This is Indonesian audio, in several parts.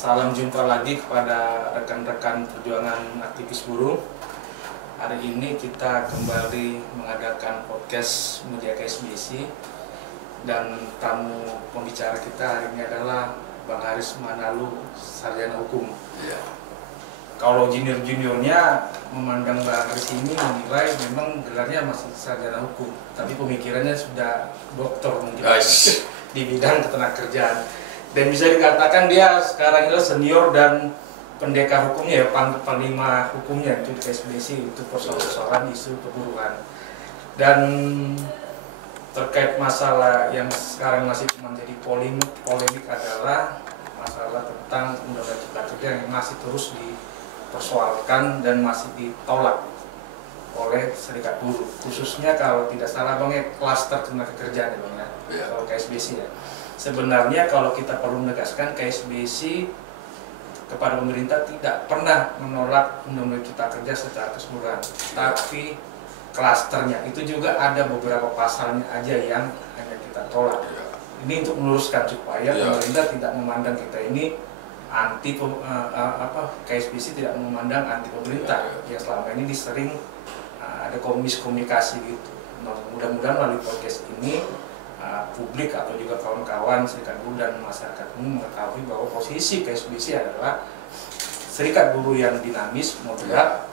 Salam jumpa lagi kepada rekan-rekan perjuangan aktivis buruh. Hari ini kita kembali mengadakan podcast Media KSBC dan tamu pembicara kita hari ini adalah Bang Haris Manalu, sarjana hukum. Ya. Kalau junior-juniornya memandang Bang Haris ini menilai memang gelarnya masih sarjana hukum, tapi pemikirannya sudah doktor mungkin di bidang ketenagakerjaan. Dan bisa dikatakan dia sekarang ini senior dan pendekar hukumnya, ya, panglima hukumnya itu di KSBC, itu persoalan isu keburuhan. Dan terkait masalah yang sekarang masih menjadi polemik adalah masalah tentang undang-undang cipta kerja yang masih terus dipersoalkan dan masih ditolak oleh serikat buruh, khususnya kalau tidak salah Bang ya, klaster tenaga kerjaan ya Bang ya, kalau KSBC ya. Sebenarnya kalau kita perlu menegaskan, KSBC kepada pemerintah tidak pernah menolak undang-undang cipta kerja secara keseluruhan, tapi klasternya itu juga ada beberapa pasalnya aja yang hanya kita tolak. Ini untuk meluruskan supaya pemerintah tidak memandang kita ini anti KSBC tidak memandang anti pemerintah yang selama ini sering ada komunikasi gitu. Nah, mudah-mudahan melalui podcast ini publik atau juga kawan-kawan serikat buruh dan masyarakat umum mengetahui bahwa posisi KSBC adalah serikat buruh yang dinamis, moderat,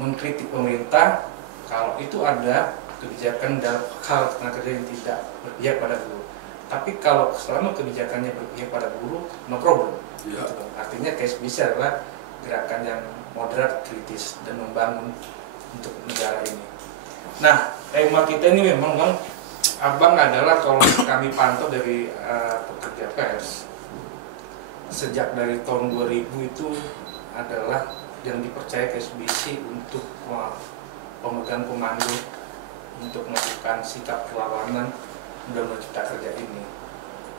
mengkritik pemerintah kalau itu ada kebijakan dalam hal tenaga kerja yang tidak berpihak pada buruh. Tapi kalau selama kebijakannya berpihak pada buruh, no problem. Gitu. Artinya KSBC adalah gerakan yang moderat, kritis, dan membangun untuk negara ini. Nah, tema kita ini memang Bang, Abang adalah kalau kami pantau dari pekerja pers sejak dari tahun 2000 itu adalah yang dipercaya KSBC untuk pemegang komando untuk melakukan sikap perlawanan undang-undang cipta kerja ini.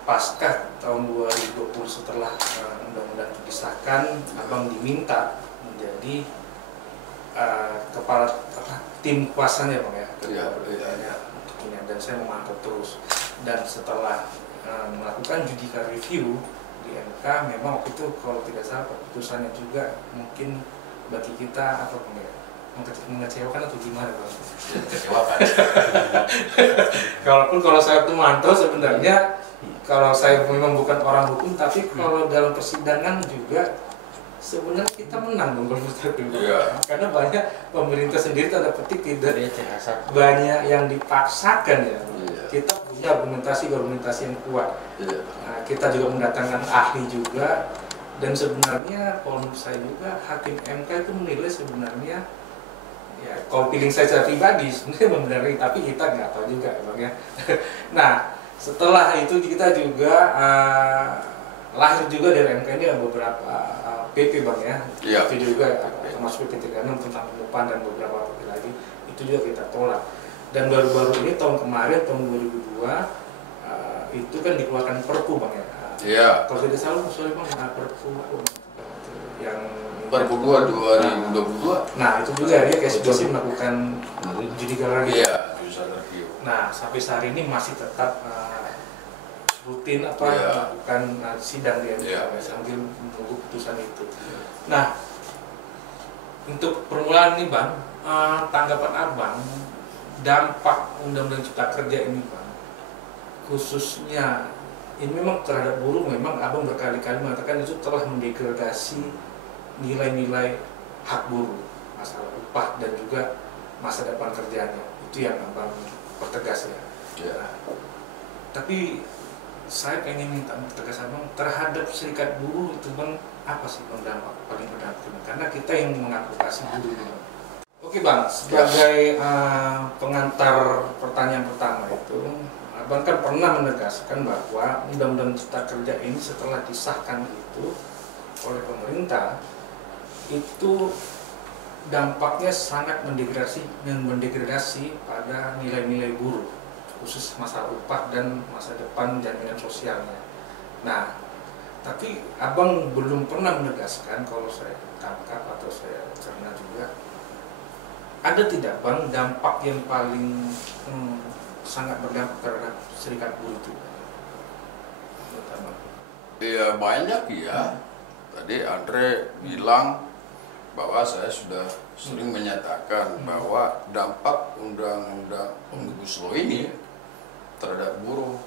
Pasca tahun 2020 setelah undang-undang itu disahkan, Abang diminta menjadi kepala tim kuasanya Bang ya, dan saya memantau terus. Dan setelah melakukan judicial review di MK, memang waktu itu kalau tidak salah keputusannya juga mungkin bagi kita apa ya, mengecewakan atau gimana Bang? Mengecewakan. Kalau saya tuh mantau sebenarnya, kalau saya memang bukan orang hukum, tapi kalau dalam persidangan juga sebenarnya kita menang dong karena banyak pemerintah sendiri tanda petik tidak banyak yang dipaksakan ya. Kita punya argumentasi yang kuat. Nah, kita juga mendatangkan ahli juga, dan sebenarnya kalau menurut saya juga hakim MK itu menilai sebenarnya ya, kalau feeling saya secara pribadi sebenarnya membenarkan, tapi kita nggak tahu juga ya Bang ya. Nah, setelah itu kita juga lahir juga dari MK ini ada beberapa PP Bang ya. Itu juga termasuk PP 36 tentang pengupahan dan beberapa PP lagi, itu juga kita tolak. Dan baru-baru ini tahun kemarin tahun 2002 itu kan dikeluarkan Perpu Bang ya. Kalau tidak salah Bang, Perpu yang Perpu 2022. Nah, itu juga dia KSBC melakukan judicial review. Nah, sampai saat ini masih tetap rutin melakukan sidang di MK sambil menunggu putusan itu. Nah, untuk permulaan ini Bang, tanggapan Abang dampak undang-undang cipta kerja ini Bang, khususnya ini memang terhadap buruh, memang Abang berkali-kali mengatakan itu telah mendegradasi nilai-nilai hak buruh, masalah upah dan juga masa depan kerjanya. Itu yang Abang pertegas ya. Nah, tapi saya pengen minta tegas Abang terhadap serikat buruh itu Bang, apa sih Bang dampak paling berdampak? Karena kita yang mengadvokasi buruh ini Bang. Oke Bang, sebagai pengantar pertanyaan pertama itu, Abang kan pernah menegaskan bahwa undang-undang cipta kerja ini setelah disahkan itu oleh pemerintah, itu dampaknya sangat mendegradasi pada nilai-nilai buruh, khusus masalah upah dan masa depan jaminan sosialnya. Nah, tapi Abang belum pernah menegaskan, kalau saya tangkap atau saya cerna juga, ada tidak Bang dampak yang paling sangat berdampak terhadap serikat buruh itu? Ya banyak ya. Tadi Andre bilang bahwa saya sudah sering menyatakan bahwa dampak undang-undang Omnibus Law ini terhadap buruh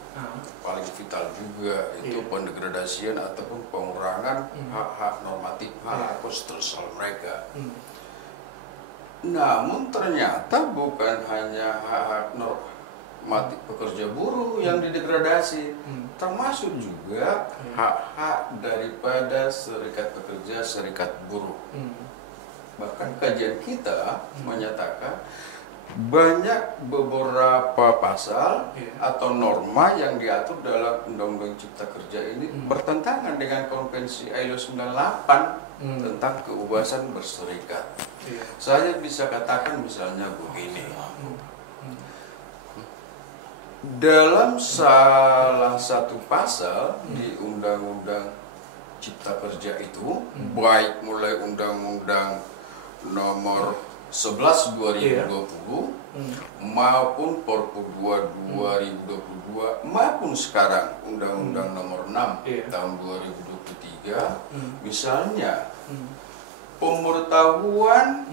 paling vital juga itu pendegradasian ataupun pengurangan hak-hak normatif, hak konstitusional mereka. Namun ternyata bukan hanya hak-hak normatif pekerja buruh yang didegradasi, termasuk juga hak-hak daripada serikat pekerja, serikat buruh. Bahkan kajian kita menyatakan banyak beberapa pasal atau norma yang diatur dalam Undang-Undang Cipta Kerja ini bertentangan dengan Konvensi ILO 98 tentang kebebasan berserikat. Saya bisa katakan misalnya begini. Dalam salah satu pasal di Undang-Undang Cipta Kerja itu, baik mulai Undang-Undang nomor 11 2020 maupun Perpu 2 2022 maupun sekarang Undang-Undang nomor 6 tahun 2023 misalnya pemberitahuan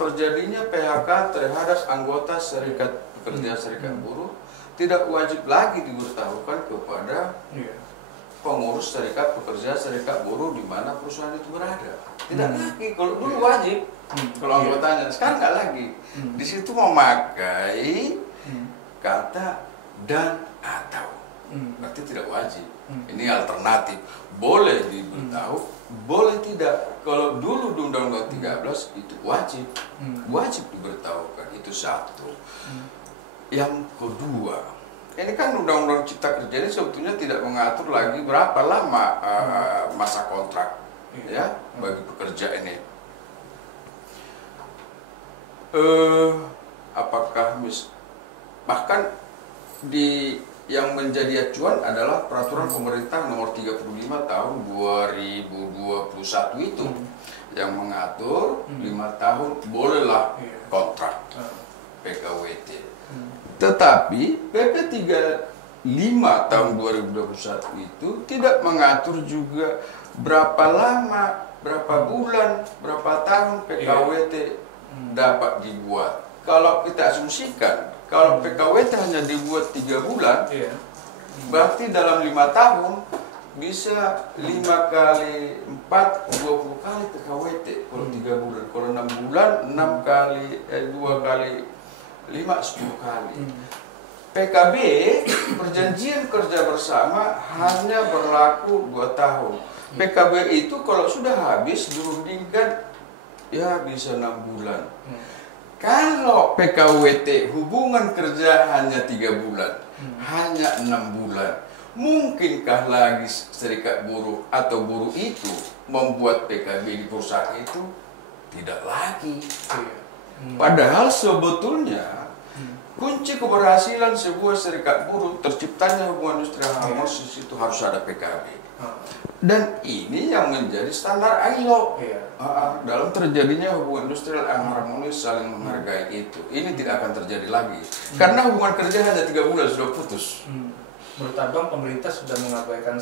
terjadinya PHK terhadap anggota serikat pekerja serikat buruh tidak wajib lagi diberitahukan kepada pengurus serikat pekerja serikat buruh di mana perusahaan itu berada. Tidak lagi, kalau dulu wajib kalau anggotanya, sekarang nggak lagi. Di situ memakai kata dan atau, berarti tidak wajib. Ini alternatif, boleh diberitahu, boleh tidak. Kalau dulu di Undang-Undang 13 itu wajib diberitahukan, itu satu. Yang kedua, ini kan Undang-Undang Cipta Kerja ini sebetulnya tidak mengatur lagi berapa lama masa kontrak ya bagi pekerja ini. Apakah bahkan yang menjadi acuan adalah peraturan pemerintah nomor 35 tahun 2021 itu yang mengatur 5 tahun bolehlah kontrak PKWT. Tetapi PP 35 tahun 2021 itu tidak mengatur juga berapa lama, berapa bulan, berapa tahun PKWT dapat dibuat. Kalau kita asumsikan, kalau PKWT hanya dibuat 3 bulan, berarti dalam 5 tahun bisa 5 kali 4, 20 kali PKWT. Kalau 3 bulan, kalau 6 bulan, 2 kali 5, 10 kali. PKB, perjanjian kerja bersama hanya berlaku 2 tahun. PKB itu kalau sudah habis dirundingkan ya bisa 6 bulan. Kalau PKWT hubungan kerja hanya 3 bulan, hanya 6 bulan, mungkinkah lagi serikat buruh atau buruh itu membuat PKB di perusahaan itu? Tidak lagi. Padahal sebetulnya kunci keberhasilan sebuah serikat buruh terciptanya hubungan industrial harmonis itu harus ada PKB. Dan ini yang menjadi standar ILO dalam terjadinya hubungan industrial yang harmonis saling menghargai itu. Ini tidak akan terjadi lagi karena hubungan kerja hanya 3 bulan sudah putus. Menurut Abang pemerintah sudah mengabaikan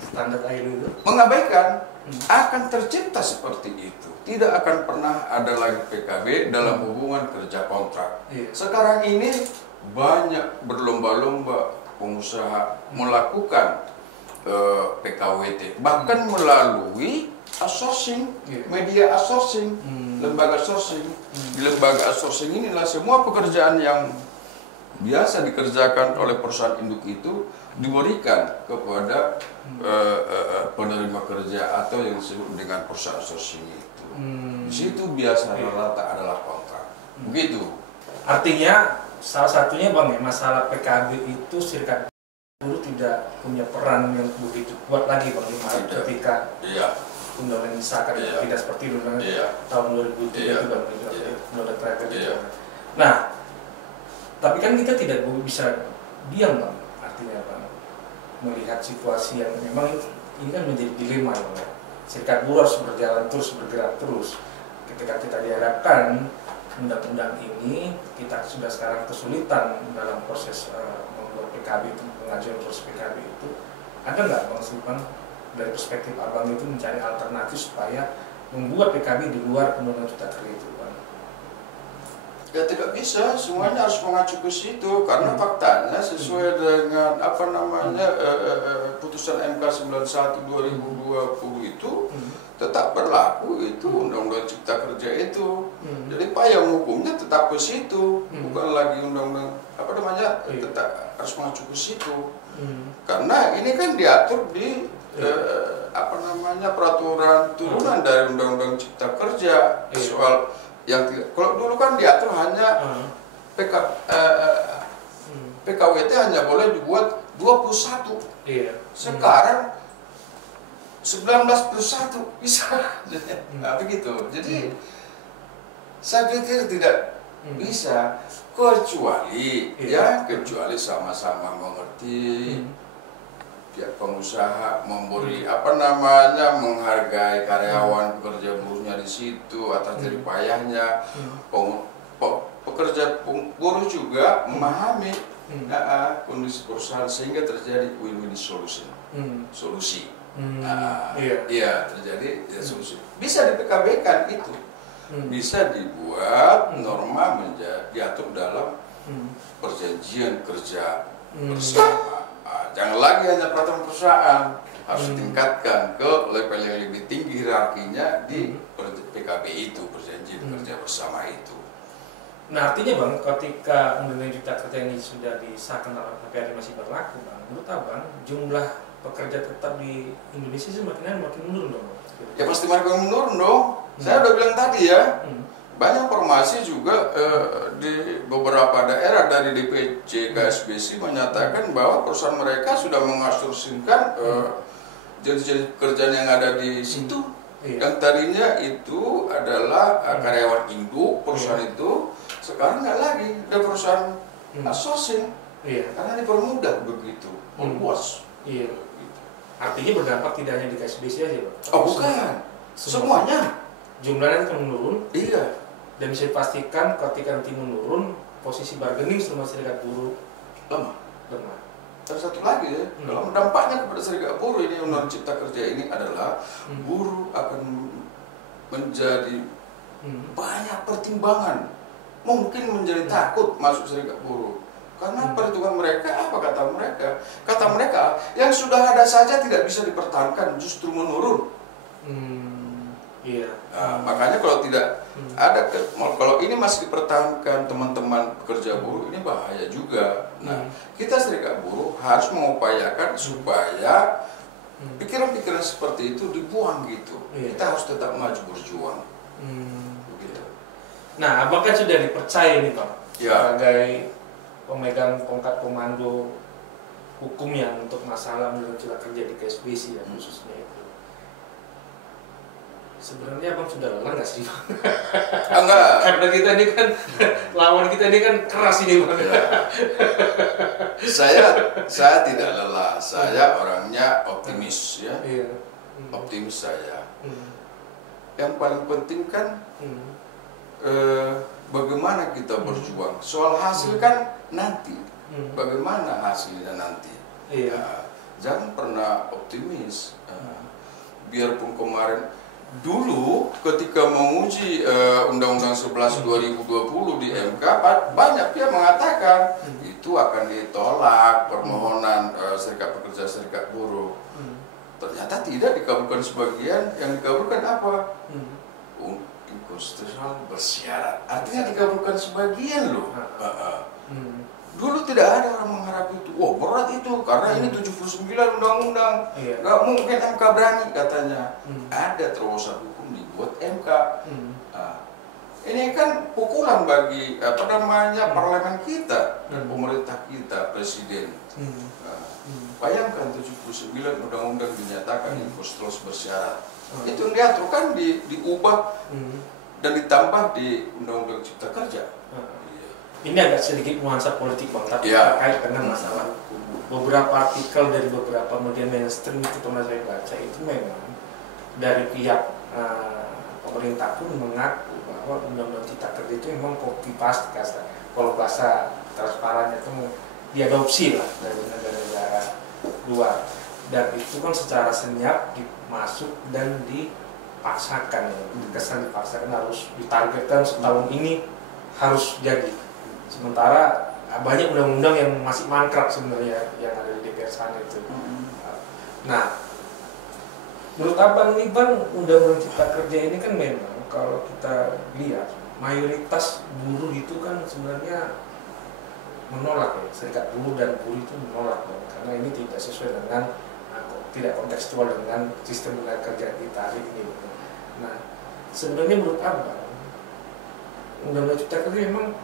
standar ILO itu? Mengabaikan, akan tercipta seperti itu. Tidak akan pernah ada lagi PKB dalam hubungan kerja kontrak. Sekarang ini banyak berlomba-lomba pengusaha melakukan PKWT, bahkan melalui outsourcing, media outsourcing, lembaga outsourcing. Di lembaga outsourcing inilah semua pekerjaan yang biasa dikerjakan oleh perusahaan induk itu diberikan kepada penerima kerja atau yang disebut dengan perusahaan outsourcing itu. Di situ biasa rata adalah kontrak. Begitu. Artinya salah satunya Bang ya, masalah PKB itu serikat buruh tidak punya peran yang begitu kuat lagi Bang ketika undang-undang disahkan tidak seperti undang-undang tahun 2003 undang-undang terakhir. Nah, tapi kan kita tidak bisa diam Bang, artinya Bang melihat situasi yang memang ini kan menjadi dilema ya. Serikat buruh harus berjalan terus, bergerak terus. Ketika kita diharapkan undang-undang ini kita sudah sekarang kesulitan dalam proses membuat PKB itu, pengajuan proses PKB itu, ada nggak Bang Sulpan dari perspektif abang itu mencari alternatif supaya membuat PKB di luar Undang-Undang Cipta Kerja itu, Bang? Ya tidak bisa, semuanya harus mengacu ke situ karena faktanya sesuai dengan putusan MK 91 2020 itu tetap berlaku itu Undang-Undang Cipta Kerja itu. Jadi payung hukumnya tetap ke situ, bukan lagi undang-undang tetap harus mengacu ke situ. Karena ini kan diatur di peraturan turunan dari Undang-Undang Cipta Kerja soal yang tidak, kalau dulu kan diatur hanya PKWT hanya boleh dibuat 21. Sekarang 19+1 bisa. Begitu. Jadi saya pikir tidak bisa kecuali kecuali sama-sama mengerti pihak pengusaha memberi menghargai karyawan pekerja buruhnya di situ atas jerih payahnya. Pekerja buruh juga memahami kondisi perusahaan sehingga terjadi win-win solution. Solusi. Terjadi solusi. Bisa di PKB-kan itu. Bisa dibuat norma diatur dalam perjanjian kerja bersama. Jangan lagi hanya peraturan perusahaan, harus ditingkatkan ke level yang lebih tinggi hierarkinya di PKB itu, perjanjian kerja bersama itu. Nah artinya Bang, ketika Undang-Undang Cipta Kerja ini sudah disahkan sampai hari masih berlaku, Bang, menurut Abang jumlah pekerja tetap di Indonesia semakin hari makin menurun dong? Ya pasti makin menurun dong. Saya udah bilang tadi ya. Banyak formasi juga di beberapa daerah dari DPC KSBC menyatakan bahwa perusahaan mereka sudah mengasumsikan jenis-jenis pekerjaan yang ada di situ. Yang tadinya itu adalah karyawan induk perusahaan itu, sekarang nggak lagi, ada perusahaan outsourcing. Karena dipermudah begitu, meluas. Artinya berdampak tidak hanya di KSBC aja, Pak? Oh bukan, semuanya. Jumlahnya akan menurun. Dan bisa dipastikan ketika nanti menurun, posisi bargaining sama serikat buruh lemah. Dan satu lagi ya, kalau dampaknya kepada serikat buruh ini Undang-Undang Cipta Kerja ini adalah buruh akan menjadi banyak pertimbangan, mungkin menjadi takut masuk serikat buruh. Karena perhitungan mereka, apa kata mereka? Kata mereka, yang sudah ada saja tidak bisa dipertahankan, justru menurun. Makanya kalau tidak ada, kalau ini masih dipertahankan teman-teman pekerja buruh, ini bahaya juga. Nah, kita serikat buruh harus mengupayakan supaya pikiran-pikiran seperti itu dibuang gitu. Kita harus tetap maju berjuang. Begitu. Nah, Abang kan sudah dipercaya nih Bang, sebagai pemegang tongkat komando hukumnya untuk masalah Undang-Undang Cipta Kerja di KSBC ya khususnya itu. Sebenarnya Abang sudah lelah nggak sih Bang? Enggak. Karena kita ini kan lawan kita ini kan keras ini Bang. Saya tidak lelah. Saya orangnya optimis ya. Optimis saya. Yang paling penting kan bagaimana kita berjuang. Soal hasil kan nanti. Bagaimana hasilnya nanti. Jangan pernah optimis. Biarpun kemarin dulu ketika menguji Undang-Undang 11 2020 di MK, banyak pihak mengatakan itu akan ditolak permohonan serikat pekerja serikat buruh. Ternyata tidak dikabulkan sebagian, yang dikabulkan apa? Inkonstitusional bersyarat. Artinya dikabulkan sebagian loh. Dulu tidak ada orang mengharap itu. Wah berat itu, karena ini 79 undang-undang. Nggak mungkin MK berani katanya. Ada terobosan hukum dibuat MK. Ini kan pukulan bagi parlemen kita dan pemerintah kita, presiden. Bayangkan 79 undang-undang dinyatakan inkonstitusional bersyarat. Itu yang diatur kan diubah dan ditambah di Undang-Undang Cipta Kerja. Ini agak sedikit nuansa politik Bang, tapi terkait dengan masalah beberapa artikel dari beberapa media mainstream itu pernah saya baca, itu memang dari pihak pemerintah pun mengaku bahwa Undang-Undang Cipta Kerja itu memang copy paste, kalau bahasa transparannya itu diadopsi lah dari negara-negara luar. dan itu kan secara senyap dimasuk dan dipaksakan, kesan dipaksakan harus ditargetkan setahun ini harus jadi. Sementara banyak undang-undang yang masih mangkrak sebenarnya yang ada di DPR sana itu. Nah, menurut abang nih bang, undang-undang cipta kerja ini kan memang kalau kita lihat mayoritas buruh itu kan sebenarnya menolak ya, serikat buruh dan buruh itu menolak bang, karena ini tidak sesuai dengan tidak kontekstual dengan sistem tenaga kerja kita hari ini. Nah, sebenarnya menurut abang undang-undang cipta kerja memang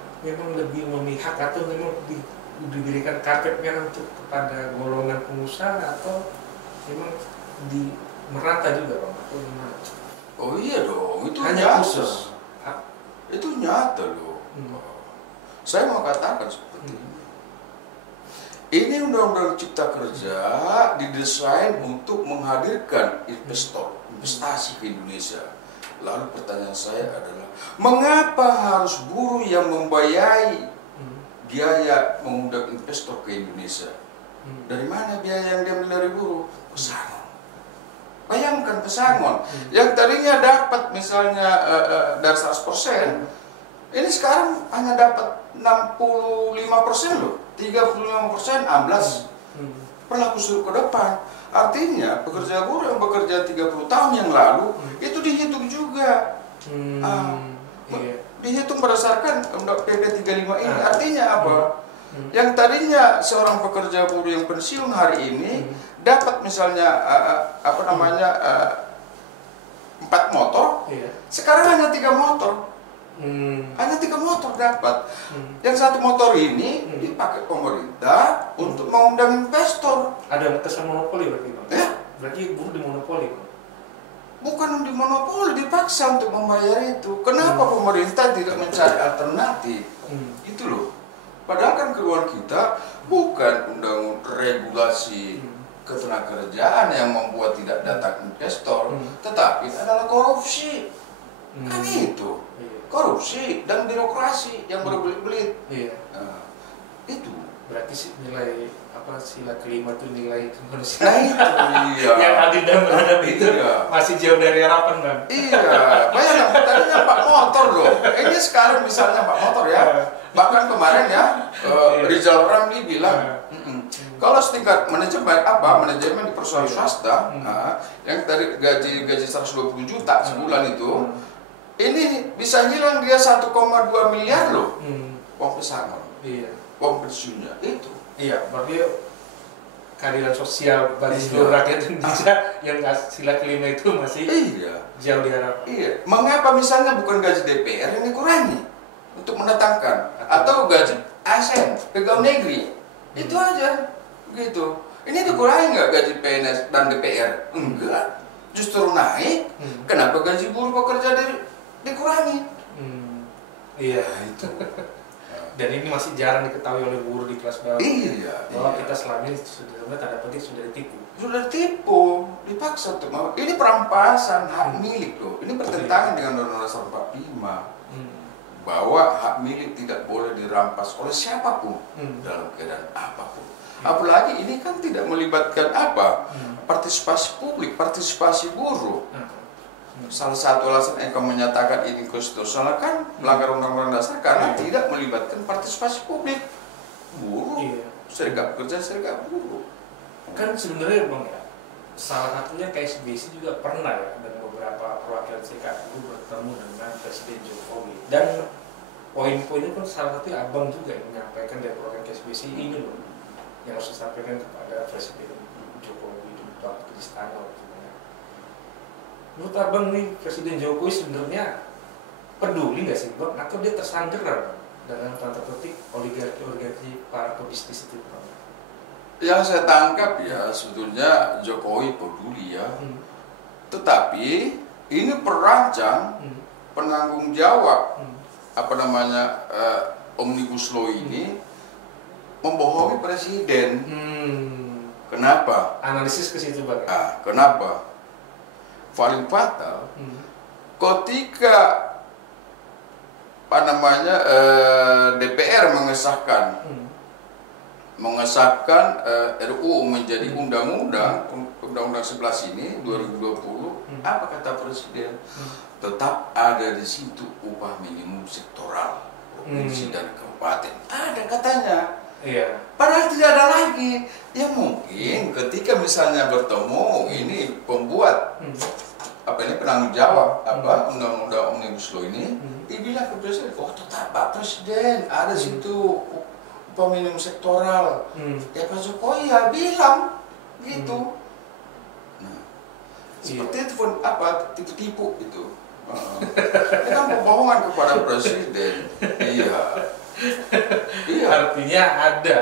lebih memihak atau memang diberikan karpet merah untuk kepada golongan pengusaha atau memang di merata juga bang atau gimana? Oh iya dong, itu hanya nyata. khusus. Itu nyata loh. Saya mau katakan seperti ini. Ini undang-undang cipta kerja didesain untuk menghadirkan investor, investasi ke Indonesia. Lalu pertanyaan saya adalah, mengapa harus buruh yang membayari biaya mengundang investor ke Indonesia? Dari mana biaya yang diambil dari buruh? Pesangon. Bayangkan pesangon yang tadinya dapat misalnya dari 100%, ini sekarang hanya dapat 65% loh, 35% amblas berlaku suruh ke depan. Artinya pekerja buruh yang bekerja 30 tahun yang lalu itu dihitung juga. Dihitung berdasarkan PP 35 ini. Artinya apa? Yang tadinya seorang pekerja buruh yang pensiun hari ini dapat misalnya 4 motor, sekarang hanya 3 motor. Hanya 3 motor dapat. Yang 1 motor ini dipakai pemerintah untuk mengundang investor. Ada kesan monopoli berarti bang? Ya? Berarti buruh dimonopoli bang? Bukan dimonopoli, dipaksa untuk membayar itu. Kenapa pemerintah tidak mencari alternatif? Itu loh. Padahal kan keluhan kita bukan undang regulasi ketenagakerjaan yang membuat tidak datang investor, tetapi adalah korupsi. Kan itu. Korupsi dan birokrasi yang berbelit-belit. Itu berarti nilai sila kelima itu nilai kemanusiaan. Nah itu iya. Yang adil dan beradab itu masih jauh dari harapan bang. Iya, bayangkan tadinya 4 motor loh. Ini sekarang misalnya 4 motor ya. Bahkan kemarin ya Rizal Ramli bilang kalau setingkat manajemen di perusahaan swasta yang tadi gaji 120 juta sebulan itu, ini bisa hilang dia 1,2 miliar loh. Uang pesangon. Uang pensiunnya itu. Iya, berarti keadilan sosial bagi seluruh rakyat Indonesia yang sila kelima itu masih jauh diharapkan. Iya. Mengapa misalnya bukan gaji DPR yang dikurangi untuk mendatangkan atau gaji ASN pegawai negeri itu aja gitu. Ini dikurangi nggak gaji PNS dan DPR? Enggak, justru naik. Kenapa gaji buruh pekerja dikurangi? Iya itu. Dan ini masih jarang diketahui oleh buruh di kelas bawah. Bahwa kita selama ini sudah tanda petik sudah ditipu. Sudah ditipu, dipaksa untuk mau. Ini perampasan hak milik loh. Ini bertentangan dengan Undang-Undang Dasar 45. Bahwa hak milik tidak boleh dirampas oleh siapapun dalam keadaan apapun. Apalagi ini kan tidak melibatkan partisipasi publik, partisipasi buruh. Salah satu alasan engkau menyatakan ini konstitusional kan melanggar undang-undang dasar karena tidak melibatkan partisipasi publik. Buruh, serikat pekerja, serikat buruh. Kan sebenarnya bang ya, salah satunya KSBC juga pernah ya dan beberapa perwakilan serikat buruh bertemu dengan Presiden Jokowi. Dan poin-poinnya pun salah satu abang juga yang menyampaikan dari perwakilan KSBC ini loh, yang harus disampaikan kepada Presiden Jokowi di waktu di istana. Menurut abang nih Presiden Jokowi sebenarnya peduli nggak sih bang? Atau dia tersandera bang dengan tanda petik oligarki para pebisnis itu bang? Yang saya tangkap ya sebetulnya Jokowi peduli ya. Tetapi ini perancang penanggung jawab Omnibus Law ini membohongi Presiden. Kenapa? Analisis ke situ bang. Kenapa? Paling fatal ketika DPR mengesahkan mengesahkan RUU menjadi undang-undang 11 ini 2020, apa kata Presiden? Tetap ada di situ upah minimum sektoral provinsi dan kabupaten. Ada katanya. Iya. Padahal tidak ada lagi. Ya mungkin ketika misalnya bertemu ini pembuat apa ini penanggung jawab apa undang-undang Omnibus Law ini, dia bilang ke Presiden, oh tetap Pak Presiden ada situ upah minimum sektoral. Ya Pak Jokowi ya bilang gitu. Nah, seperti itu pun apa tipu-tipu itu. Itu kan pembohongan kepada Presiden. Iya. Iya. Artinya ada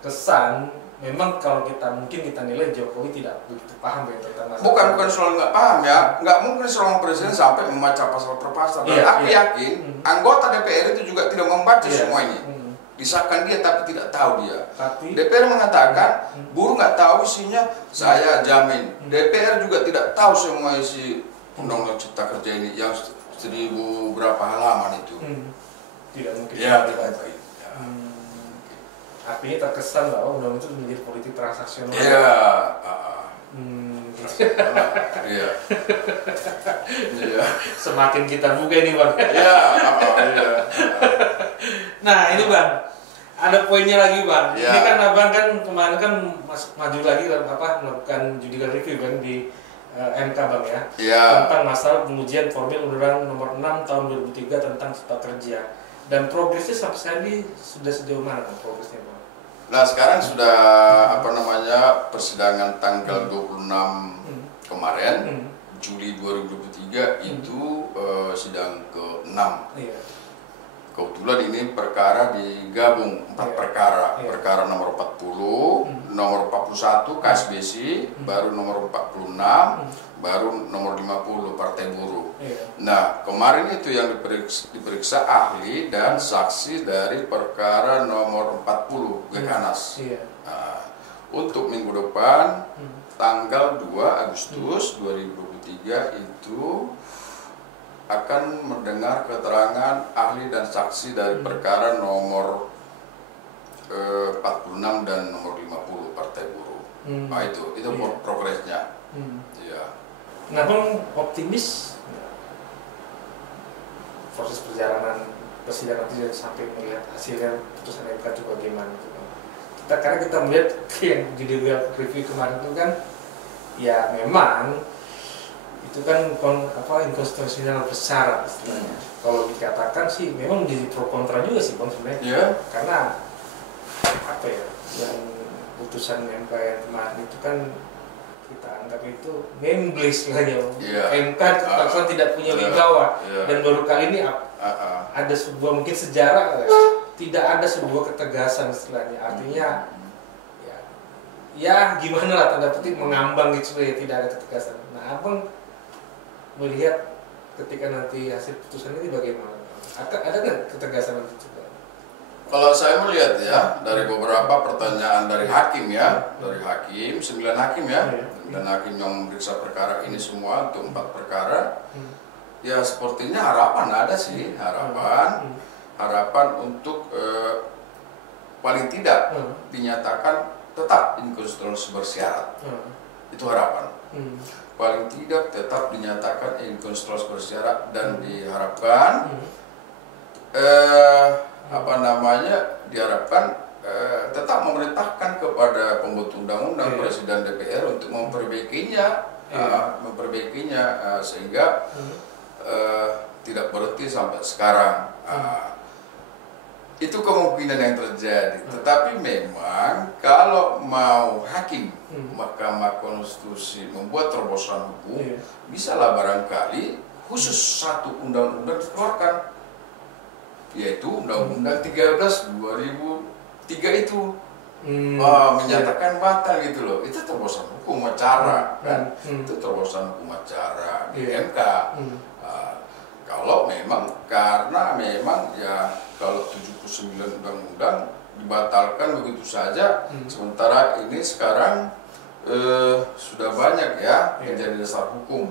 kesan memang kalau mungkin kita nilai Jokowi tidak begitu paham ya tentang masalah. Bukan soal nggak paham ya, nggak mungkin seorang presiden sampai membaca pasal per pasal. Dan aku yakin anggota DPR itu juga tidak membaca semua ini. Disahkan dia tapi tidak tahu dia. DPR mengatakan buruh nggak tahu isinya, saya jamin. DPR juga tidak tahu semua isi Undang-Undang Cipta Kerja ini yang 1000 berapa halaman itu. Tidak mungkin. Ya, tidak mungkin. Artinya terkesan bahwa undang itu menjadi politik transaksional. Iya. Iya. Iya. Semakin kita buka ini Bang. Iya. Iya. Nah ini Bang, ada poinnya lagi Bang. Ya. Ini kan Abang kan kemarin kan maju lagi melakukan judicial review kan di MK Bang ya. Ya. Tentang masalah pengujian formil Undang-Undang Nomor 6 Tahun 2003 tentang Cipta Kerja. Dan progresnya sampai saat ini sudah sejauh mana progresnya Bang? Nah sekarang sudah persidangan tanggal 26 kemarin Juli 2023 itu sidang ke-6. Iya. Kebetulan ini perkara digabung 4 perkara. Perkara nomor 40, nomor 41 KSBC, baru nomor 46, baru nomor 50 Partai Buruh. Nah, kemarin itu yang diperiksa ahli dan saksi dari perkara nomor 40 Gekanas. Nah, untuk minggu depan tanggal 2 Agustus 2023 itu akan mendengar keterangan ahli dan saksi dari perkara nomor 46 dan nomor 50 Partai Buruh. Nah itu progresnya. Ya. Nah, Bang optimis proses perjalanan persidangan itu sampai melihat hasilnya putusan MK itu bagaimana itu Bang? Karena kita melihat yang judicial review kemarin itu kan ya memang itu kan inkonstitusional bersyarat istilahnya. Kalau dikatakan sih memang menjadi pro kontra juga sih Bang sebenarnya. Yeah. Karena apa ya, yang putusan MK yang kemarin itu kan kita anggap itu memble istilahnya. MK terkesan tidak punya wibawa dan baru kali ini ada sebuah mungkin sejarah tidak ada sebuah ketegasan istilahnya. Artinya ya gimana lah tanda petik mengambang gitu ya, tidak ada ketegasan. Nah Abang melihat ketika nanti hasil putusan ini bagaimana? Ada nggak ketegasan nanti juga? Kalau saya melihat ya dari beberapa pertanyaan dari hakim ya, dari hakim 9 hakim ya, dan hakim yang memeriksa perkara ini semua untuk 4 perkara, ya sepertinya harapan ada sih, harapan untuk paling tidak dinyatakan tetap inkonstitusional bersyarat, itu harapan. Paling tidak tetap dinyatakan inkonstitusional bersyarat dan diharapkan diharapkan tetap memerintahkan kepada pembuat undang-undang Presiden DPR untuk memperbaikinya, sehingga tidak berhenti sampai sekarang. Itu kemungkinan yang terjadi. Tetapi memang kalau mau hakim Mahkamah Konstitusi membuat terobosan hukum, bisalah barangkali khusus satu undang-undang dikeluarkan, yaitu Undang-Undang 13 2003 itu menyatakan batal gitu loh. Itu terobosan hukum acara kan, itu terobosan hukum acara di MK. Kalau memang karena memang ya kalau 79 undang-undang dibatalkan begitu saja, sementara ini sekarang sudah banyak ya menjadi dasar hukum.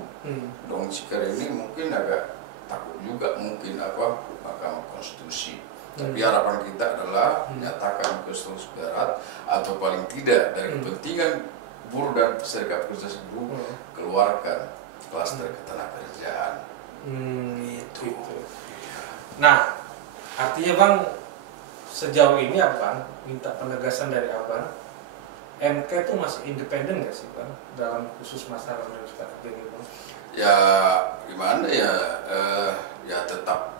Dong Cikar ini mungkin agak takut juga mungkin Mahkamah Konstitusi. Tapi harapan kita adalah menyatakan konstruksi berat atau paling tidak dari kepentingan buruh dan serikat pekerja seluruh keluarkan klaster ketenagakerjaan. Gitu. Nah, artinya Bang, sejauh ini Abang minta penegasan dari Abang, MK itu masih independen nggak sih Bang dalam khusus masalah undang cipta kerja ini Bang? Ya gimana ya, ya tetap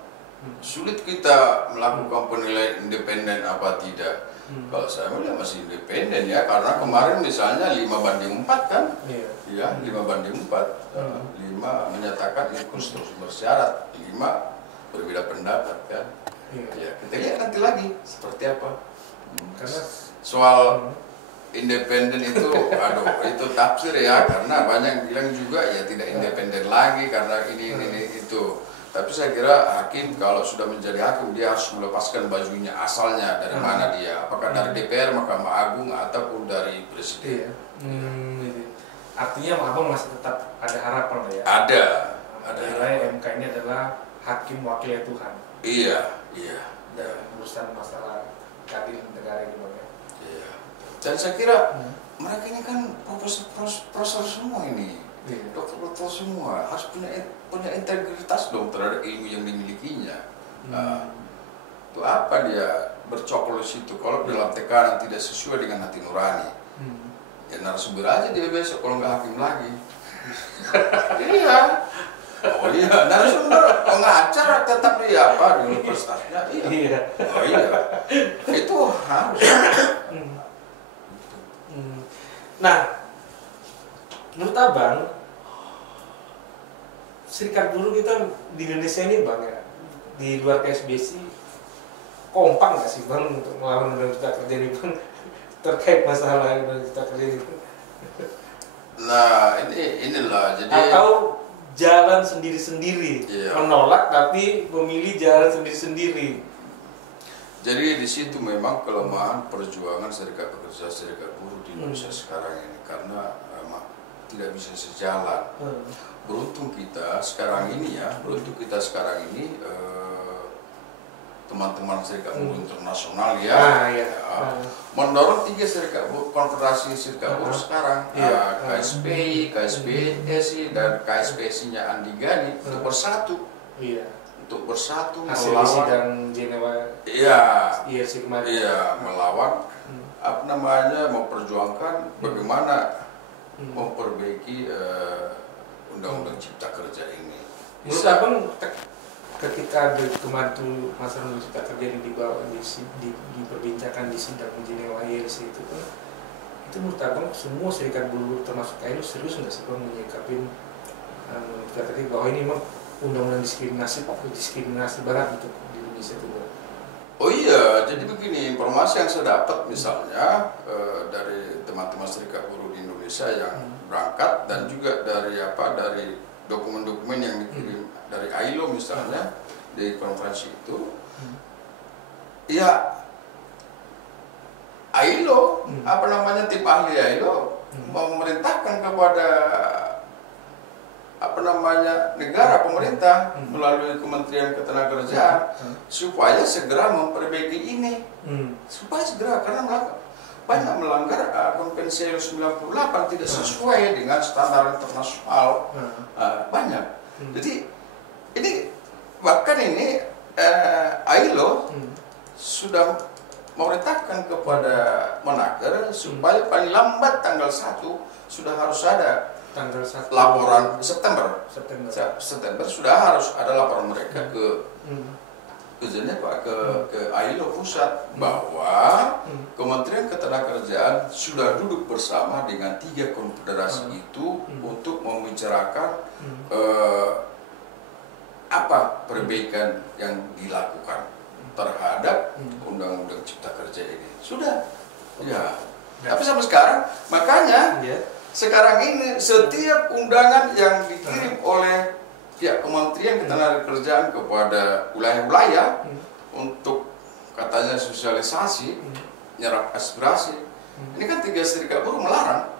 sulit kita melakukan penilaian independen apa tidak. Kalau saya melihat masih independen ya, karena kemarin misalnya 5/4 kan, ya 5/4, 5 menyatakan ini konstruksi bersyarat, 5 berbeda pendapat kan. Ya kita lihat nanti lagi seperti apa. Karena soal independen itu, aduh itu tafsir ya, karena banyak yang bilang juga ya tidak independen lagi karena ini itu. Tapi saya kira hakim kalau sudah menjadi hakim dia harus melepaskan bajunya asalnya dari mana dia, apakah dari DPR, Mahkamah Agung ataupun dari Presiden. Artinya Abang masih tetap ada harapan lah ya? Ada. MK ini adalah hakim wakilnya Tuhan. Iya. Dan urusan masalah keadilan negara ini Bang ya. Iya. Dan saya kira mereka ini kan profesor semua ini. Dokter-dokter semua harus punya integritas dong terhadap ilmu yang dimilikinya. Itu apa dia bercokol di situ kalau dalam tekanan tidak sesuai dengan hati nurani. Ya narasumber aja dia besok kalau nggak hakim lagi. Iya. Oh iya, narasumber pengacara tetap dia apa di universitasnya. Iya. Oh iya. Itu harus. Nah, menurut Abang, serikat buruh kita di Indonesia ini Bang ya, di luar KSBC kompak nggak sih Bang untuk melawan undang cipta kerja ini Bang terkait masalah undang cipta kerja ini? Nah inilah jadi. Atau jalan sendiri-sendiri, menolak tapi memilih jalan sendiri-sendiri. Jadi di situ memang kelemahan perjuangan serikat pekerja serikat buruh di Indonesia sekarang ini, karena memang tidak bisa sejalan. Beruntung kita sekarang ini teman-teman serikat buruh internasional mendorong 3 serikat buruh, konfederasi serikat buruh sekarang, KSPI, KSPSI dan KSPSI-nya Andi Gani untuk bersatu. Untuk bersatu melawan dan Jenewa melawan memperjuangkan bagaimana memperbaiki undang-undang cipta kerja ini. Menurut Abang ketika kematu masalah undang cipta kerja ini diperbincangkan di sidang Jenewa ILC itu kan, itu menurut Abang semua serikat buruh termasuk ILO serius nggak sih Bang menyikapin cipta kerja bahwa ini memang undang-undang diskriminasi berat untuk di Indonesia itu Bang? Oh iya, jadi begini, informasi yang saya dapat misalnya dari teman-teman serikat buruh di Indonesia yang berangkat dan juga dari dokumen-dokumen yang dikirim dari ILO misalnya di konferensi itu, ya ILO tim ahli ILO memerintahkan kepada negara pemerintah melalui Kementerian Ketenagakerjaan supaya segera memperbaiki ini, supaya segera, karena banyak melanggar Konvensi ILO 98 tidak sesuai dengan standar internasional, banyak. Jadi ini bahkan ini ILO sudah memerintahkan kepada Menaker supaya paling lambat tanggal 1 sudah harus ada tanggal 1 laporan September sudah harus ada laporan mereka ke Geneva, ke ILO pusat, bahwa Kementerian Ketenagakerjaan sudah duduk bersama dengan 3 konfederasi itu untuk membicarakan apa perbaikan yang dilakukan terhadap undang-undang cipta kerja ini. Sudah ya, tapi sampai sekarang makanya sekarang ini setiap undangan yang dikirim oleh pihak Kementerian Ketenagakerjaan kepada wilayah-wilayah untuk katanya sosialisasi, nyerap aspirasi, ini kan 3 serikat buruh melarang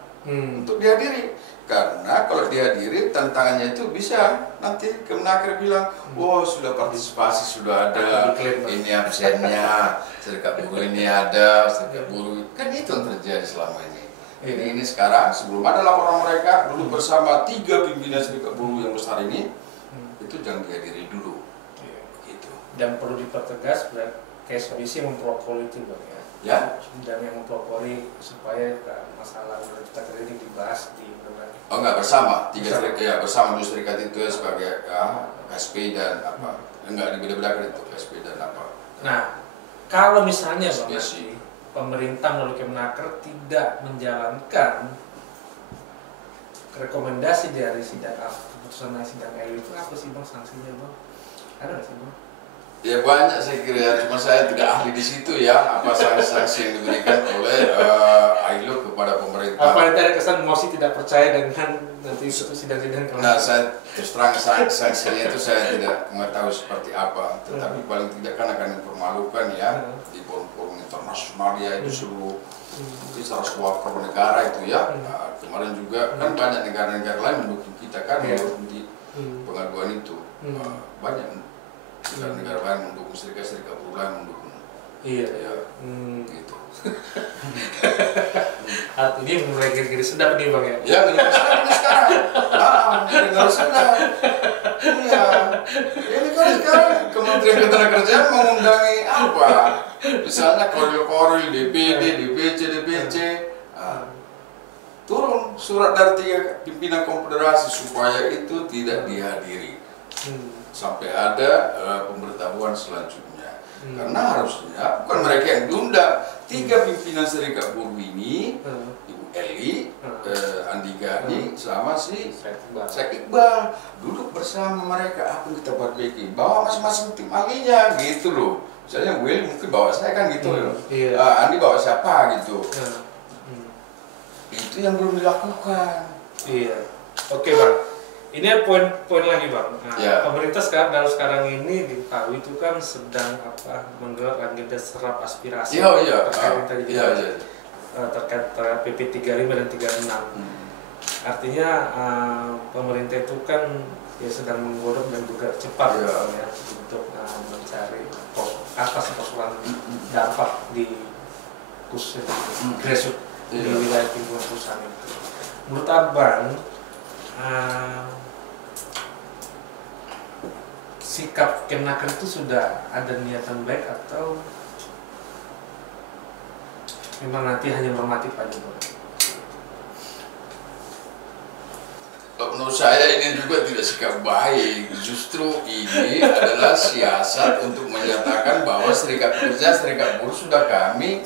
untuk dihadiri. Karena kalau dihadiri tantangannya itu bisa nanti Kemenaker bilang, oh sudah partisipasi, sudah ada, ini absennya, serikat buruh ini ada, serikat buruh, kan itu yang terjadi selama ini. Jadi ini sekarang sebelum ada laporan mereka dulu bersama 3 pimpinan serikat buruh yang besar ini, itu jangan dihadiri dulu. Gitu. Dan perlu dipertegas, KSPC mempelopori itu Bang ya. Ya. Dan yang mempelopori supaya masalah kita ini dibahas di Oh enggak, bersama, 3 serikat, ya bersama 2 serikat itu ya, sebagai KSP dan apa, enggak dibeda-bedakan itu KSP dan apa. Nah, kalau misalnya Bang, SPC. pemerintah melalui Kemenaker tidak menjalankan rekomendasi dari sidang keputusan dari sidang ELU itu apa sih Bang sanksinya Bang? Ada nggak sih Bang? Ya banyak saya kira, cuma saya tidak ahli di situ ya, apa sanksi-sanksi yang diberikan oleh ILO kepada pemerintah. Apa nanti ada kesan mosi tidak percaya dengan nanti itu sidang-sidang Nah, saya terus terang sanksinya itu saya tidak mengetahui seperti apa, tetapi paling tidak kan akan dipermalukan ya di forum-forum internasional ya, itu seluruh mungkin 100 warga negara itu ya. Nah, kemarin juga kan banyak negara-negara lain mendukung kita kan di pengaduan itu. Banyak negara lain mendukung, serikat buruh lain mendukung. Iya. Ya, gitu. Ini mulai kiri-kiri sedap nih Bang ya? Ya, mendengar sedap ini sekarang. Mendengar sedap. Iya. Ini kan sekarang Kementerian Ketenagakerjaan mengundangi apa? Misalnya koril-koril, DPD, DPC, DPC. Turun surat dari 3 pimpinan konfederasi supaya itu tidak dihadiri. Sampai ada pemberitahuan selanjutnya. Karena harusnya bukan mereka yang diundang, 3 pimpinan serikat buruh ini, Ibu Eli, Andi Gani, sama si Syed Iqbal, duduk bersama mereka, apa yang kita perbaiki, bawa masing-masing tim ahlinya gitu loh. Misalnya Will mungkin bawa saya kan gitu loh, Andi bawa siapa gitu. Itu yang belum dilakukan. Iya. Oke Bang. Ini poin lagi Bang. Nah, pemerintah sekarang ini diketahui itu kan sedang menggelar agenda serap aspirasi terkait PP 35 dan 36. Artinya pemerintah itu kan ya sedang menggodok dan juga cepat ya untuk mencari apa sih persoalan dampak di khusus grassroots di wilayah lingkungan perusahaan itu. Menurut Abang, sikap Kemenaker itu sudah ada niatan baik atau memang nanti hanya normatif aja Bang? Menurut saya ini juga tidak sikap baik. Justru ini adalah siasat untuk menyatakan bahwa serikat pekerja, serikat buruh sudah kami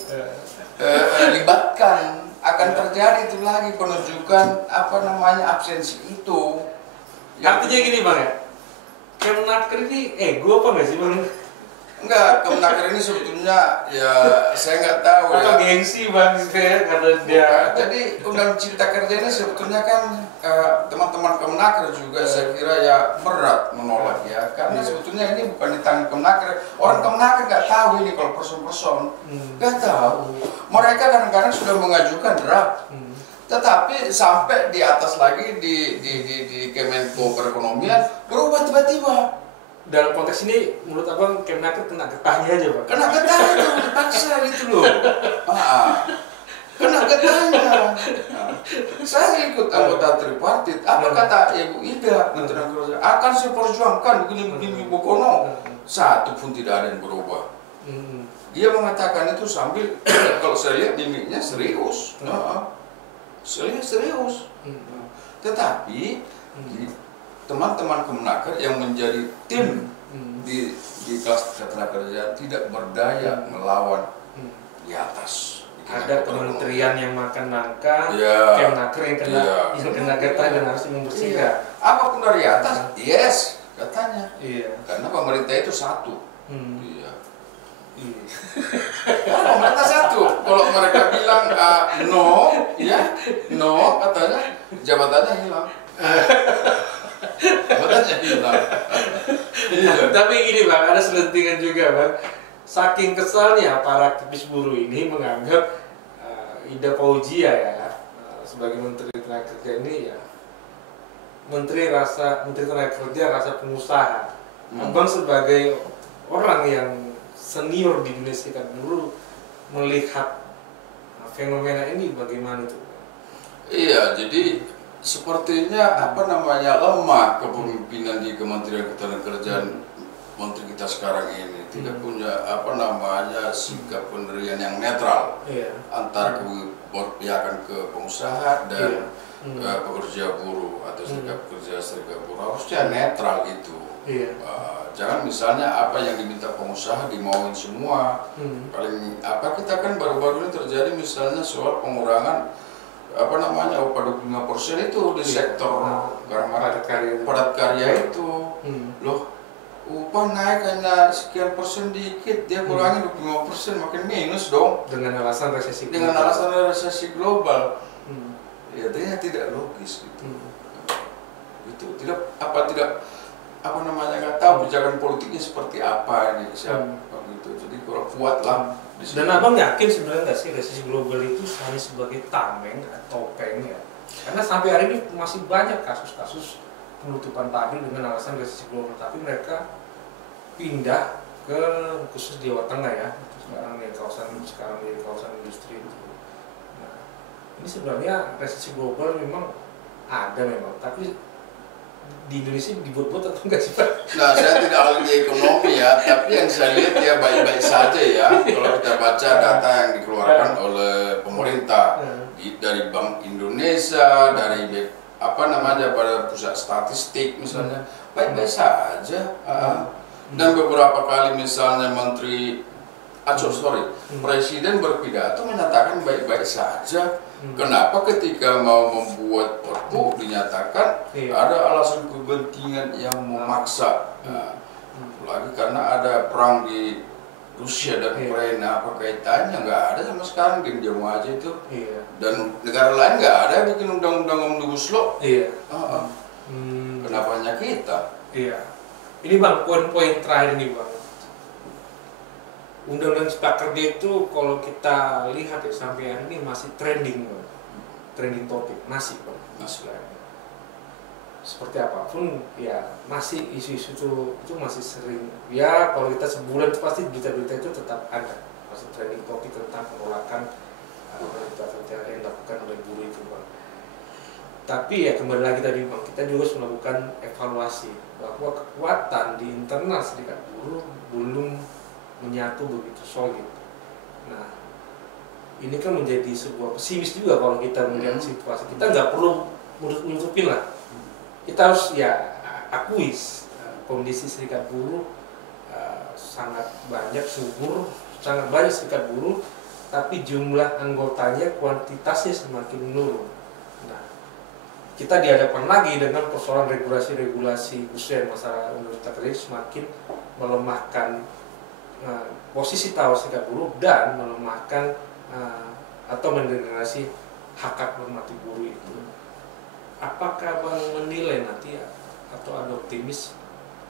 libatkan. Akan terjadi itu lagi penunjukan absensi itu. Artinya gini Bang ya, Kemenaker ini ego apa nggak sih Bang? Enggak, Kemenaker ini sebetulnya ya saya nggak tahu atau gengsi Bang karena dia. Jadi Undang Cipta Kerja ini sebetulnya kan teman-teman Kemenaker juga saya kira ya berat menolak ya, karena sebetulnya ini bukan di tangan Kemenaker. Orang Kemenaker nggak tahu ini kalau person-person, nggak tahu. Mereka kadang-kadang sudah mengajukan draft, tetapi sampai di atas lagi di Kemenko Perekonomian berubah tiba-tiba. Dalam konteks ini menurut Abang Kemenaker kena getahnya aja Bang? Kena getah itu, dipaksa gitu loh. Kena getahnya. Saya ikut anggota tripartit. Apa kata Ibu Ida, Menteri Kerja? Akan saya perjuangkan begini-begini Bokono. Satu pun tidak ada yang berubah. Dia mengatakan itu sambil kalau saya lihat mimiknya serius. Serius. Tetapi teman-teman Kemenaker yang menjadi tim di kelas ketenagakerjaan tidak berdaya melawan di atas. Ada kementerian yang makan-makan, Kemenaker yang kena getah dan harus membersihkan. Apapun dari atas, yes katanya. Karena pemerintah itu satu. Karena pemerintah satu. Kalau mereka bilang no katanya, jabatannya hilang. Tapi gini Bang, ada selentingan juga Bang. Saking kesalnya para aktivis buruh ini menganggap Ida Fauzia ya sebagai Menteri Tenaga Kerja ini ya Menteri Tenaga Kerja rasa pengusaha. Abang sebagai orang yang senior di dunia serikat buruh melihat fenomena ini bagaimana tuh? Iya, jadi sepertinya lemah kepemimpinan di Kementerian Ketenagakerjaan Menteri kita sekarang ini tidak punya sikap pendirian yang netral antara keberpihakan ke pengusaha dan pekerja buruh atau serikat buruh harusnya netral itu. Jangan misalnya apa yang diminta pengusaha dimauin semua. Paling kita kan baru-baru ini terjadi misalnya soal pengurangan upah 25% itu di sektor padat karya itu. Loh, upah naik hanya sekian persen dikit, dia kurangi 25% makin minus dong. Dengan alasan resesi global. Ya, tidak logis gitu. Itu nggak tahu kebijakan politiknya seperti apa ini siapa gitu. Jadi kurang kuat lah. Dan abang yakin sebenarnya nggak sih resesi global itu hanya sebagai tameng atau topeng ya? Karena sampai hari ini masih banyak kasus-kasus penutupan pabrik dengan alasan resesi global, tapi mereka pindah ke khusus di Jawa Tengah ya, sekarang di kawasan industri itu. Nah, ini sebenarnya resesi global memang ada tapi di Indonesia dibuat-buat atau enggak sih Pak? Nah, saya tidak ahli di ekonomi ya, tapi yang saya lihat ya baik-baik saja ya. Kalau kita baca data yang dikeluarkan oleh pemerintah dari Bank Indonesia, dari pada pusat statistik misalnya, baik-baik saja. Dan beberapa kali misalnya Presiden berpidato menyatakan baik-baik saja. Kenapa ketika mau membuat perpu dinyatakan ada alasan kepentingan yang memaksa? Lagi karena ada perang di Rusia dan Ukraina, apa kaitannya? Nggak ada sama sekarang, diam aja itu. Dan negara lain nggak ada yang bikin undang-undang omnibus law. Kenapa hanya kita? Ini Bang, poin-poin terakhir nih Bang. Undang-undang Cipta Kerja itu kalau kita lihat ya sampai hari ini masih trending topik, masih seperti apapun ya masih isu-isu itu masih sering ya. Kalau kita sebulan itu pasti berita-berita itu tetap ada, masih trending topik tentang penolakan Cipta Kerja yang dilakukan oleh buruh itu Bang. Tapi ya kembali lagi tadi Bang, kita juga harus melakukan evaluasi bahwa kekuatan di internal serikat buruh belum menyatu begitu solid. Nah, ini kan menjadi sebuah pesimis juga kalau kita melihat situasi. Kita nggak perlu nutupin lah. Kita harus ya akui kondisi serikat buruh sangat banyak subur, sangat banyak serikat buruh, tapi jumlah anggotanya kuantitasnya semakin menurun. Nah, kita dihadapkan lagi dengan persoalan regulasi-regulasi khususnya masalah Undang-Undang Cipta Kerja semakin melemahkan posisi tawar serikat buruh dan melemahkan atau mendegradasi hak normatif buruh itu. Apakah Bang menilai nanti atau ada optimis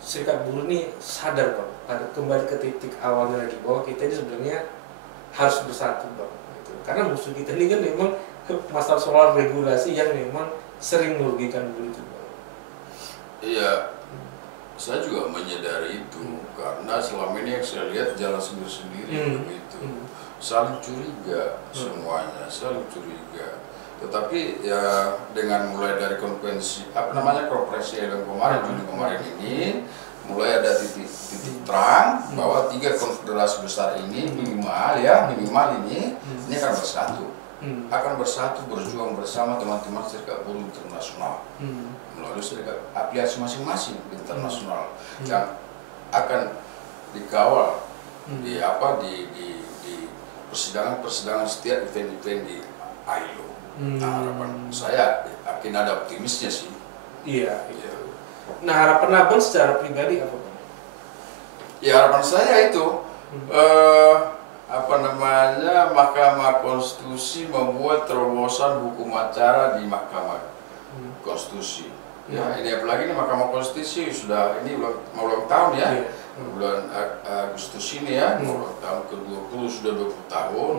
serikat buruh ini sadar Bang, kembali ke titik awalnya lagi bahwa kita ini sebenarnya harus bersatu Bang. Gitu. Karena musuh kita ini kan memang masalah soal regulasi yang memang sering merugikan buruh itu Bang. Iya. Saya juga menyadari itu karena selama ini yang saya lihat jalan sendiri-sendiri begitu, saling curiga semuanya, saling curiga. Tetapi ya dengan mulai dari konferensi konferensi yang Juni kemarin ini, mulai ada titik terang bahwa 3 konfederasi besar ini minimal ini akan bersatu berjuang bersama teman-teman serikat buruh internasional. Melalui serikat afiliasi masing-masing internasional yang akan dikawal di persidangan setiap event-event di ILO. Nah, harapan saya yakin ada optimisnya sih. Iya. Nah, harapan Abang secara pribadi apa Bang? Ya harapan saya itu Mahkamah Konstitusi membuat terobosan hukum acara di Mahkamah Konstitusi. Ya, ini apalagi ini Mahkamah Konstitusi sudah ini mau ulang tahun ya. Iya. Bulan Agustus ini ya, ulang tahun ke-20 sudah 20 tahun.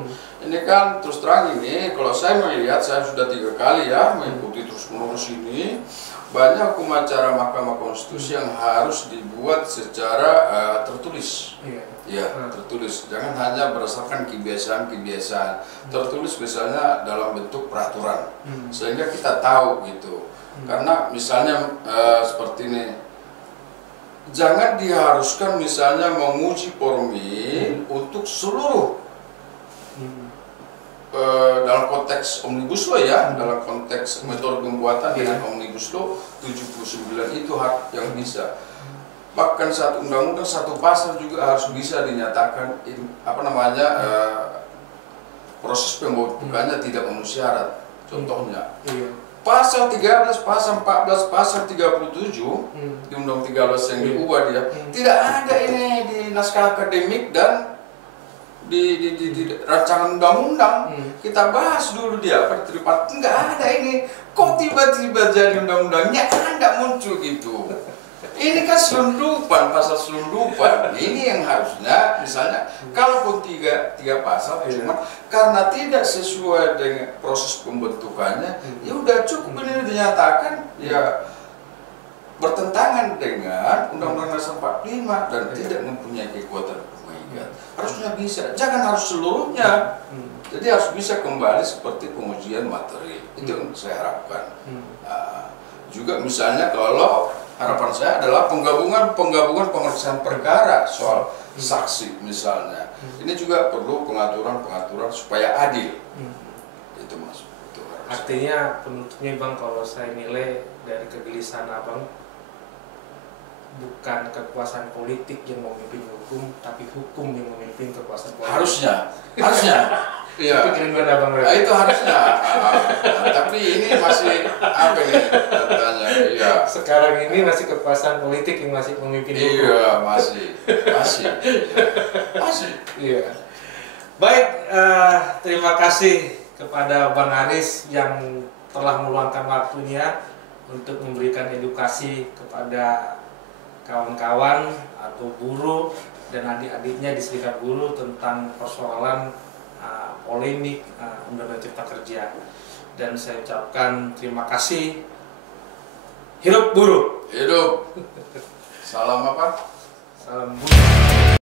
Ini kan terus terang ini, kalau saya melihat, saya sudah 3 kali ya mengikuti terus menerus ini. Banyak hukum acara Mahkamah Konstitusi yang harus dibuat secara tertulis. Ya, tertulis. Jangan hanya berdasarkan kebiasaan-kebiasaan. Tertulis misalnya dalam bentuk peraturan. Sehingga kita tahu gitu. Karena misalnya seperti ini, jangan diharuskan misalnya menguji formil untuk seluruh dalam konteks Omnibus Law ya, dalam konteks metode pembuatan dengan Omnibus Law 79 itu hak yang bisa. Bahkan satu undang-undang, satu pasal juga harus bisa dinyatakan proses pembentukannya tidak memenuhi syarat. Contohnya pasal 13, pasal 14, pasal 37 di Undang 13 yang diubah dia tidak ada ini di naskah akademik dan di rancangan undang-undang. Kita bahas dulu dia tripartit, nggak ada ini. Kok tiba-tiba jadi undang-undangnya ada muncul gitu. Ini kan selundupan, pasal selundupan. Ini yang harusnya misalnya kalaupun tiga pasal cuma karena tidak sesuai dengan proses pembentukannya, ya udah cukup ini dinyatakan ya bertentangan dengan Undang-Undang Dasar 45 dan tidak mempunyai kekuatan pengikat. Harusnya bisa, jangan harus seluruhnya. Jadi harus bisa kembali seperti pengujian materi. Itu yang saya harapkan. Juga misalnya kalau harapan saya adalah penggabungan pemeriksaan perkara soal saksi misalnya. Ini juga perlu pengaturan supaya adil. Itu maksud. Artinya penutupnya Bang, kalau saya nilai dari kegelisahan Abang, bukan kekuasaan politik yang memimpin hukum, tapi hukum yang memimpin kekuasaan politik. Harusnya. Iya. Itu keren banget Bang. Itu harusnya. Tapi ini masih apa nih katanya? Iya. Sekarang ini masih kekuasaan politik yang masih memimpin hukum. Iya, masih. Iya. Baik, terima kasih kepada Bang Aris yang telah meluangkan waktunya untuk memberikan edukasi kepada kawan-kawan atau guru dan adik-adiknya di Serikat Guru tentang persoalan polemik Undang-Undang Cipta Kerja. Dan saya ucapkan terima kasih. Hidup buruh. Hidup. Salam apa? Salam buruh.